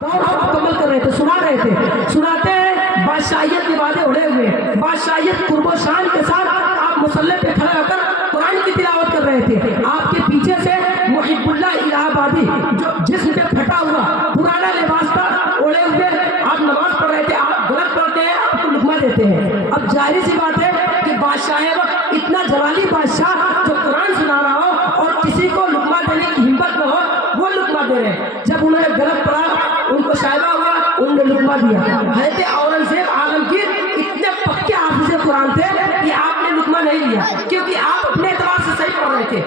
मुकम्मल कर रहे थे, सुना रहे थे। सुनाते हैं बादशाहियत के वादे उड़े हुए, बादशाहियत कुर्बो शान के साथ आप मुसल्ले पे खड़े होकर कुरान की तिलावत कर रहे थे। आपके पीछे से मुहिब्बुल्लाह इलाहाबादी जो जिस्म पे फटा हुआ पुराना लिबास था ओढ़े हुए आप नमाज पढ़ रहे थे। आप गलत पढ़ते हैं, आपको लुकमा देते हैं। अब जाहिर सी बात है कि बादशाह वक्त इतना जलाली बादशाह जो कुरान सुना रहा हो और किसी को लुकमा देने की हिम्मत न हो, वो लुकमा दे रहे हैं। जब उन्होंने गलत पढ़ा, उनको शायबा हुआ, उन्होंने लुकमा दिया। हज़रत औरंगजेब आलमगीर इतने पक्के हाफिज़े कुरान थे कि आपने लुकमा नहीं लिया, क्योंकि आप अपने एतबार से सही पढ़ रहे थे।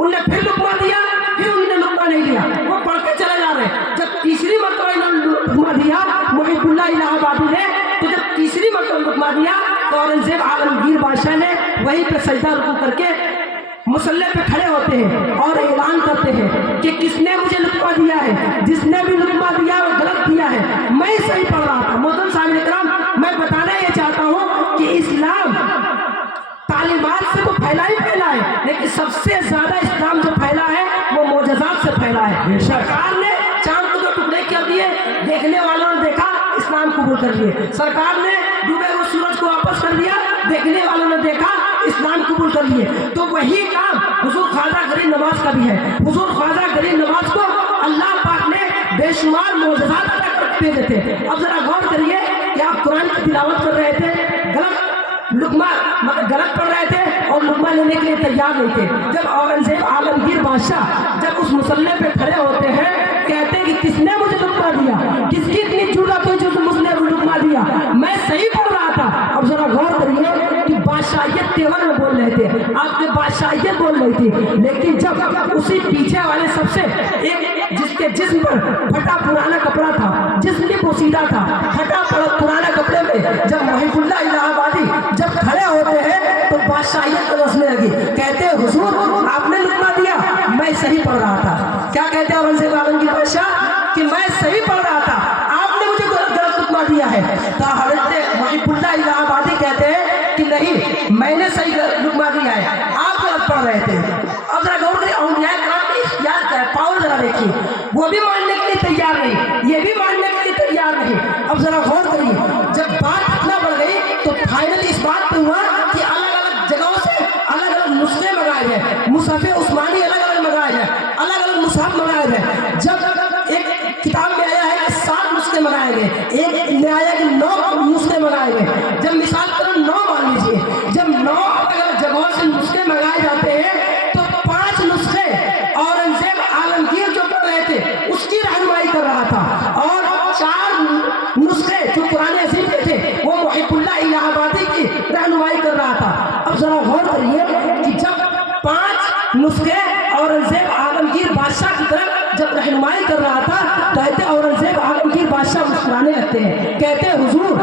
उनने फिर लुकमा दिया, फिर उन्होंने लुकमा नहीं लिया, वो पढ़ते चले जा रहे हैं। जब तीसरी मरतबा इन्होंने लुकमा दिया मुहिब्बुल्लाह इलाहाबादी ने, तो जब तीसरी मरतबा लुकमा दिया तो औरंगजेब आलमगीर बादशाह ने वहीं पर सजदा रुकू करके मुसल्ले पे खड़े होते हैं और ऐलान करते हैं कि किसने मुझे लुकमा दिया है। जिसने भी लुकमा दिया वो गलत दिया है, मैं सही पढ़ रहा था। मोहतरम साहब इकराम, मैं बताना ये चाहता हूँ कि इस्लाम तालीमात से तो फैला ही फैला है, लेकिन सबसे ज्यादा इस्लाम जो फैला है वो मोजज़ात से फैला है। सरकार ने चांद को जो टुकड़े कर दिए, देखने वालों ने देखा, इस्लाम कबूल कर लिए। सरकार ने डूबे हुए सूरज को वापस कर दिया, देखने वालों ने देखा, इस्लाम कबूल कर लिए। तो वही काम हुजूर ख्वाजा गरीब नवाज का भी है। हुजूर ख्वाजा गरीब नवाज को अल्लाह पाक ने बेशुमार मोजज़ात अता करते थे। अब जरा गौर करिए कि आप कुरान की तिलावत कर रहे थे, गलत लुकमा मतलब गलत पढ़ रहे थे और लुकमा लेने के लिए तैयार नहीं थे। जब औरंगजेब आलमगीर बादशाह जब उस मुसल्ले पे खड़े होते हैं, कहते हैं कि किसने मुझे लुकमा दिया, किसकी इतनी जुर्रत हुई जो मुझे लुकमा दिया, मैं सही पढ़ रहा था। अब जरा गौर करिए कि बादशाहियत तेवर में बोल रहे थे, आपने बादशाहियत बोल रही थी, लेकिन जब उसी पीछे वाले सबसे एक जिसके जिस्म पर फटा पुराना कपड़ा था, जिस्म भी पोसीदा था, फटा पुराना कपड़े में जब मुहिब्बुल्लाह इलाहाबादी जब खड़े होते हैं तो बादशाहियत रसने लगी। कहते हैं हुजूर आपने लुकमा दिया, मैं सही पढ़ रहा था। क्या कहते हैं औरंगजेब आलमगीर बादशाह कि मैं सही पढ़ रहा था, आपने मुझे गलत लुकमा दिया है। तो हज़रत मुहिब्बुल्लाह इलाहाबादी कहते हैं कि नहीं, मैंने सही लुकमा दिया है, आप गलत पढ़ रहे थे। अब जरा गौर करिए, औलिया किराम की इख्तियार क्या है, पावर जरा देखिए, वो भी मानने के लिए तैयार नहीं, ये भी मानने के लिए तैयार नहीं। अब जरा गौर करिए, जब बात इतना बढ़ गई तो फाइनल इस बात पे हुआ कि अलग अलग जगहों से अलग अलग नुस्खे मंगाए गए, मुसहफ़े उस्मानी अलग अलग मंगाए गए, अलग अलग मुसहफ़ मंगाए गए। जब एक किताब में आया है कि 7 नुस्खे मंगाए गए, एक में आया कि 9 नुस्खे मंगाए गए। जब मिसाल करो 9 मान लीजिए, जब 9 अलग अलग जगहों से नुस्खे मंगाए जाते हैं तो 5 नुस्खे औरंगजेब आलमगीर जो कर रहे थे उसकी रहनुमाई कर रहा था, और 4 नुस्खे जो कुरान अज़ीम के थे वो मुहिब्बुल्लाह इलाहाबादी की रहनुमाई कर रहा था। अब जरा गौर करिए कि जब 5 नुस्खे औरंगजेब आलमगीर बादशाह की तरफ जब रहनुमाई कर रहा था, कहते औरंगजेब आलमगीर बादशाह मुस्कुराने लगते हैं, कहते हैं हुजूर